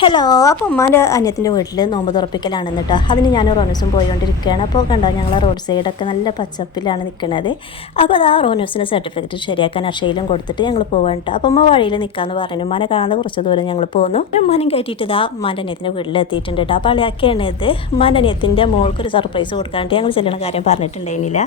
Hello. അപ്പോൾ ഉമ്മാൻ്റെ അനിയത്തിൻ്റെ വീട്ടിൽ നോമ്പ് തുറപ്പിക്കലാണെന്ന് കേട്ടോ. അതിന് ഞാൻ റോനൂസും പോയിക്കൊണ്ടിരിക്കുകയാണ്. അപ്പോൾ കണ്ടോ ഞങ്ങൾ റോഡ് സൈഡൊക്കെ നല്ല പച്ചപ്പിലാണ് നിൽക്കുന്നത്. അപ്പോൾ അത് ആ റോനൂസിൻ്റെ സർട്ടിഫിക്കറ്റ് ശരിയാക്കാൻ അക്ഷയിലും കൊടുത്തിട്ട് ഞങ്ങൾ പോകാൻ കേട്ടോ. അപ്പോൾ ഉമ്മ വഴിയിൽ നിൽക്കാമെന്ന് പറഞ്ഞു. ഉമ്മാനെ കാണാതെ കുറച്ച് ദൂരം ഞങ്ങൾ പോകുന്നു. ഉമ്മാനും കയറ്റിയിട്ട് ഇതാ ഉമ്മാൻ്റെ അനിയത്തിൻ്റെ വീട്ടിലെത്തിയിട്ടുണ്ട് കേട്ടോ. അപ്പോൾ അളിയാക്കിയാണ് ഇത്. ഉമ്മാൻ്റെ അനിയത്തിൻ്റെ മോൾക്കൊരു സർപ്രൈസ് കൊടുക്കാണ്ട് ഞങ്ങൾ ചെല്ലണ കാര്യം പറഞ്ഞിട്ടുണ്ടായിരുന്നില്ല.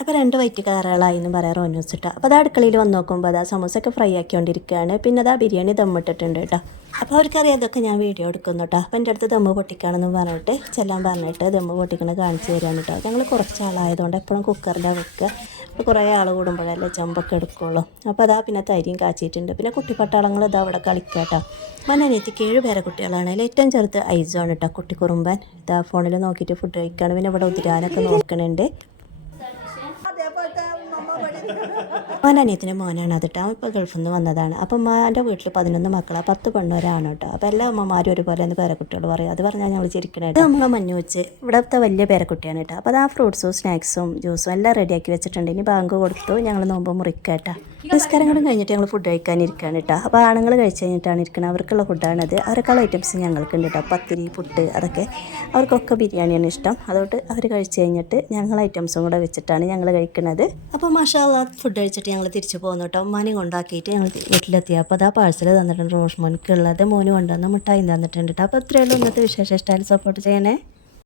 അപ്പോൾ 2 വൈറ്റ് കളറുകളായി എന്ന് പറയാം റോനൂസ് ഇട്ടാൽ. അപ്പോൾ അത് അടുക്കളയിൽ വന്ന് നോക്കുമ്പോൾ അതാ സമൂസൊക്കെ ഫ്രൈ ആക്കിക്കൊണ്ടിരിക്കുകയാണ്. പിന്നെ അതാ ബിരിയാണി ദമ്മിട്ടിട്ടുണ്ട് കേട്ടോ. അപ്പോൾ അവർക്കറിയാം അതൊക്കെ ഞാൻ വീഡിയോ എടുക്കുന്നു കേട്ടോ. അപ്പോൾ എൻ്റെ അടുത്ത് ദമ്മ് പൊട്ടിക്കാണെന്ന് പറഞ്ഞിട്ട് ചെല്ലാൻ പറഞ്ഞിട്ട് ദമ്മ് പൊട്ടിക്കണ കാണിച്ച് തരാണ് കേട്ടോ. ഞങ്ങൾ കുറച്ച് ആളായതുകൊണ്ട് എപ്പോഴും കുക്കറിലാണ് വെക്കുക. അപ്പോൾ കുറേ ആൾ കൂടുമ്പോഴല്ലേ ചെമ്പൊക്കെ എടുക്കുള്ളൂ. അപ്പോൾ അതാ പിന്നെ തൈരിയും കാച്ചിട്ടുണ്ട്. പിന്നെ കുട്ടിപ്പട്ടാളങ്ങൾ ഇതാ അവിടെ കളിക്കുക കേട്ടോ. മനനിയത്തിക്ക് 7 പേരെ കുട്ടികളാണ്. അതിൽ ഏറ്റവും ചെറുത്ത് ഐസാണ് കേട്ടോ, കുട്ടി കുറുമ്പൻ. ഇതാ ഫോണിൽ നോക്കിയിട്ട് ഫുഡ് കഴിക്കുകയാണ്. പിന്നെ ഇവിടെ ഉതിരാനൊക്കെ നോക്കണുണ്ട്. അനിയത്തിൻ്റെ മോനാണ് അത് കേട്ടോ. ഇപ്പോൾ ഗൾഫിൽ നിന്ന് വന്നതാണ്. അപ്പം ഉമ്മാൻ്റെ വീട്ടിൽ 11 മക്കളാണ്, 10 പെണ്ണൊരാണ് കേട്ടോ. അപ്പോൾ എല്ലാ അമ്മമാരും ഒരുപോലെ എന്ന് പേരക്കുട്ടികൾ പറയും. അത് പറഞ്ഞാൽ ഞങ്ങൾ ചിരിക്കണേ. നമ്മളെ മഞ്ഞ് വെച്ച് ഇവിടുത്തെ വലിയ പേരക്കുട്ടിയാണ് കേട്ടോ. അപ്പോൾ അത് ആ ഫ്രൂട്ട്സും സ്നാക്സും ജ്യൂസും എല്ലാം റെഡിയാക്കി വെച്ചിട്ടുണ്ട്. ഇനി ബാങ്ക് കൊടുത്തു ഞങ്ങൾ നോമ്പ് മുറിക്കാട്ടോ. നിസ്കാരങ്ങളും കഴിഞ്ഞിട്ട് ഞങ്ങൾ ഫുഡ് കഴിക്കാനിരിക്കുകയാണ് കേട്ടോ. അപ്പോൾ ആണുങ്ങൾ കഴിച്ച് കഴിഞ്ഞിട്ടാണ് ഇരിക്കുന്നത്. അവർക്കുള്ള ഫുഡാണത്. അവരെക്കാളും ഐറ്റംസ് ഞങ്ങൾക്കുണ്ട് കേട്ടോ. പത്തിരി, പുട്ട്, അതൊക്കെ അവർക്കൊക്കെ ബിരിയാണിയാണ് ഇഷ്ടം. അതുകൊണ്ട് അവർ കഴിച്ച് കഴിഞ്ഞിട്ട് ഞങ്ങൾ ഐറ്റംസും കൂടെ വെച്ചിട്ടാണ് ഞങ്ങൾ കഴിക്കുന്നത്. അപ്പോൾ മാഷാ അല്ലാ ഫുഡ് കഴിച്ചിട്ട് ഞങ്ങൾ തിരിച്ചു പോകുന്നു കേട്ടോ. ഉമ്മാനെയും കൊണ്ടാക്കിയിട്ട് ഞങ്ങൾ വീട്ടിലെത്തി. അപ്പോൾ അതാ പാഴ്സൽ തന്നിട്ടുണ്ട് റോഷ്മോനിക്കുള്ളത്. മോന് കൊണ്ടുവന്ന് മിഠായി തന്നിട്ടുണ്ട് കേട്ടോ. അപ്പോൾ ഇത്രയേ ഉള്ളൂ ഇന്നത്തെ വിശേഷം. ഇഷ്ടമായാലും സപ്പോർട്ട് ചെയ്യണേ.